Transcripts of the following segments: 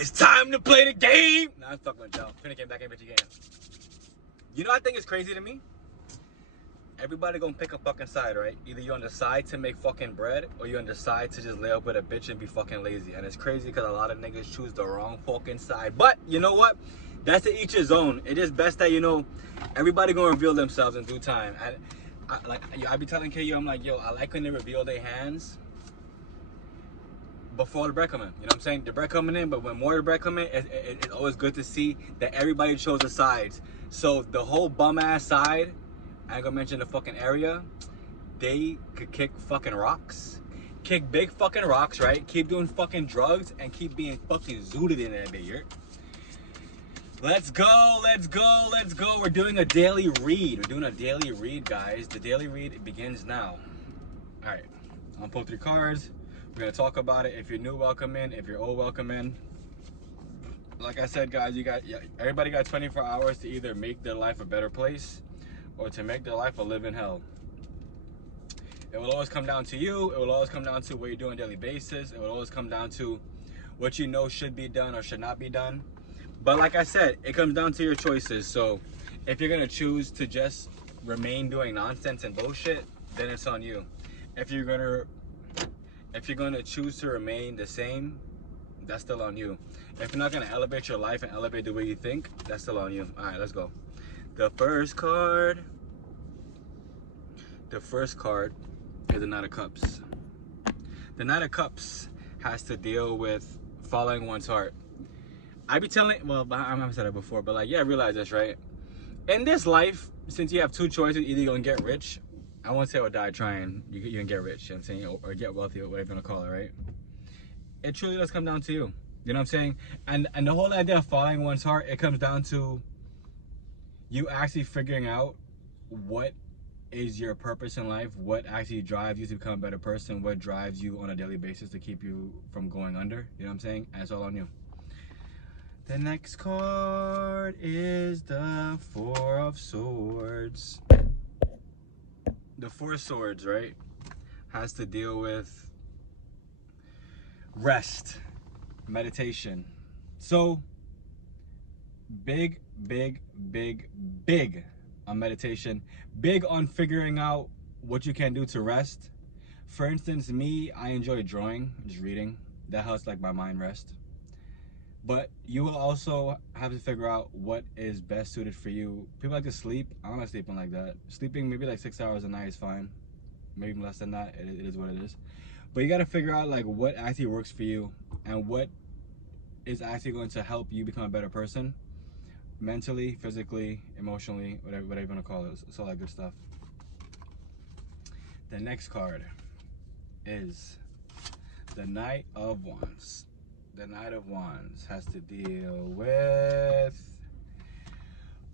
It's time to play the game. Nah, I'm fucking with y'all. Finna get back in bitch again. You know what I think is crazy to me? Everybody gonna pick a fucking side, right? Either you on the side to make fucking bread, or you on the side to just lay up with a bitch and be fucking lazy. And it's crazy because a lot of niggas choose the wrong fucking side. But you know what? That's to each his own. It is best that, you know, everybody gonna reveal themselves in due time. I be telling KU, I'm like, yo, I like when they reveal their hands before the bread come in. You know what I'm saying? The bread coming in, but when more of the bread come in, it's always good to see that everybody chose the sides. So the whole bum ass side, I ain't gonna mention the fucking area, they could kick fucking rocks. Kick big fucking rocks, right? Keep doing fucking drugs and keep being fucking zooted in that bitch. Let's go, let's go, let's go. We're doing a daily read. We're doing a daily read, guys. The daily read begins now. All right, I'm gonna pull 3 cards. We're gonna talk about it. If you're new, welcome in. If you're old, welcome in. Like I said, guys, everybody got 24 hours to either make their life a better place or to make their life a living hell. It will always come down to you. It will always come down to what you do on a daily basis. It will always come down to what you know should be done or should not be done. But like I said, it comes down to your choices. So if you're gonna choose to just remain doing nonsense and bullshit, then it's on you. If you're gonna choose to remain the same, that's still on you. If you're not gonna elevate your life and elevate the way you think, that's still on you. All right, let's go. The first card is the Knight of Cups. The Knight of Cups has to deal with following one's heart. I be telling, well, I haven't said it before, but like, yeah, I realize this, right? In this life, since you have 2 choices, either you're gonna get rich, I won't say or die trying, you can get rich, you know what I'm saying, or get wealthy, or whatever you wanna call it, right? It truly does come down to you, you know what I'm saying? And the whole idea of following one's heart, it comes down to you actually figuring out what is your purpose in life, what actually drives you to become a better person, what drives you on a daily basis to keep you from going under, you know what I'm saying? And it's all on you. The next card is the 4 of Swords. The 4 of Swords, right, has to deal with rest, meditation. So big on meditation, big on figuring out what you can do to rest. For instance, me, I enjoy drawing, just reading. That helps like my mind rest. But you will also have to figure out what is best suited for you. People like to sleep. I don't like sleeping like that. Sleeping maybe like 6 hours a night is fine. Maybe less than that. It is what it is. But you got to figure out like what actually works for you and what is actually going to help you become a better person. Mentally, physically, emotionally, whatever you want to call it. It's all that good stuff. The next card is the Knight of Wands. The Knight of Wands has to deal with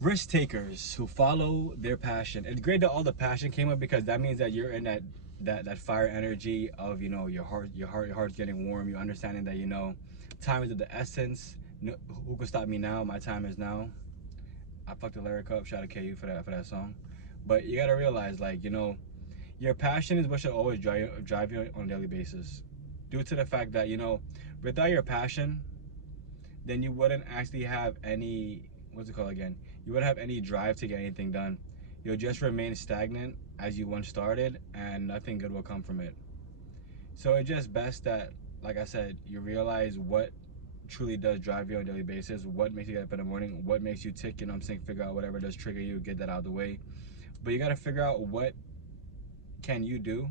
risk takers who follow their passion. It's great that all the passion came up because that means that you're in that fire energy of, you know, your heart's getting warm. You're understanding that, you know, time is of the essence. No, who can stop me now? My time is now. I fucked the lyric up. Shout out to KU for that song. But you gotta realize, like, you know, your passion is what should always drive you on a daily basis. Due to the fact that, you know, without your passion, then you wouldn't actually have any, what's it called again? You wouldn't have any drive to get anything done. You'll just remain stagnant as you once started, and nothing good will come from it. So it's just best that, like I said, you realize what truly does drive you on a daily basis, what makes you get up in the morning, what makes you tick, you know what I'm saying? Figure out whatever does trigger you, get that out of the way. But you gotta figure out what can you do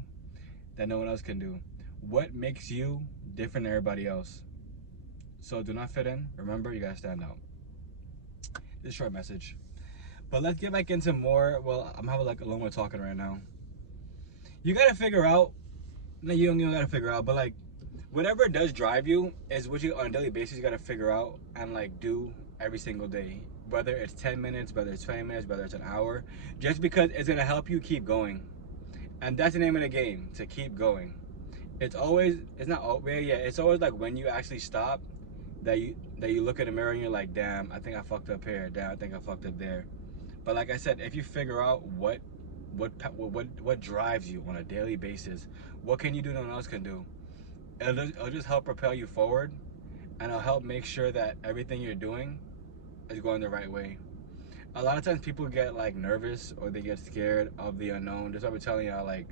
that no one else can do. What makes you different than everybody else? So do not fit in. Remember, you gotta stand out. This short message. But let's get back into more. Well, I'm having like a little more talking right now. You gotta figure out, no, you don't gotta figure out, but like, whatever does drive you is what you, on a daily basis, you gotta figure out and like do every single day. Whether it's 10 minutes, whether it's 20 minutes, whether it's an hour, just because it's gonna help you keep going. And that's the name of the game, to keep going. It's always, it's not always, yeah, it's always like when you actually stop, that you look in the mirror and you're like, damn, I think I fucked up here, damn, I think I fucked up there. But like I said, if you figure out what drives you on a daily basis, what can you do no one else can do, it'll just help propel you forward, and it'll help make sure that everything you're doing is going the right way. A lot of times people get like nervous or they get scared of the unknown. That's why we're telling y'all, like,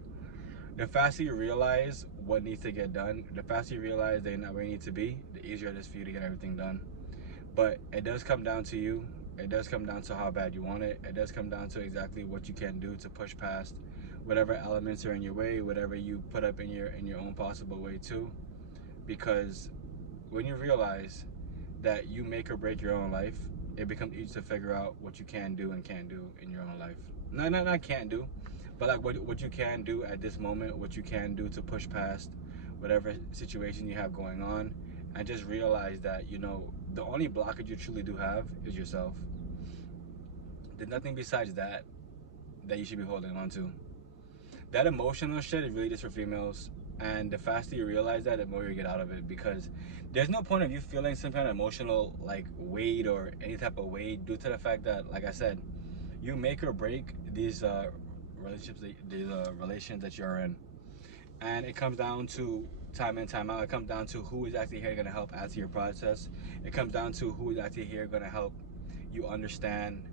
the faster you realize what needs to get done, the faster you realize they're not where you need to be, the easier it is for you to get everything done. But it does come down to you. It does come down to how bad you want it. It does come down to exactly what you can do to push past whatever elements are in your way, whatever you put up in your own possible way too. Because when you realize that you make or break your own life, it becomes easy to figure out what you can do and can't do in your own life. Not can't do, but like what you can do at this moment, what you can do to push past whatever situation you have going on, and just realize that, you know, the only blockage you truly do have is yourself. There's nothing besides that you should be holding on to. That emotional shit is really just for females, and the faster you realize that, the more you get out of it, because there's no point of you feeling some kind of emotional like weight or any type of weight due to the fact that, like I said, you make or break these relationships, these relations that you're in, and it comes down to time in, time out. It comes down to who is actually here going to help add to your process. It comes down to who is actually here going to help you understand,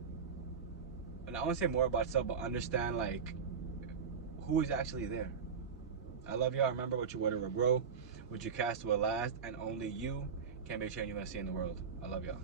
and I want to say more about yourself, but understand like who is actually there. I love y'all. Remember, what you water will grow, what you cast will last, and only you can make change you want to see in the world. I love y'all.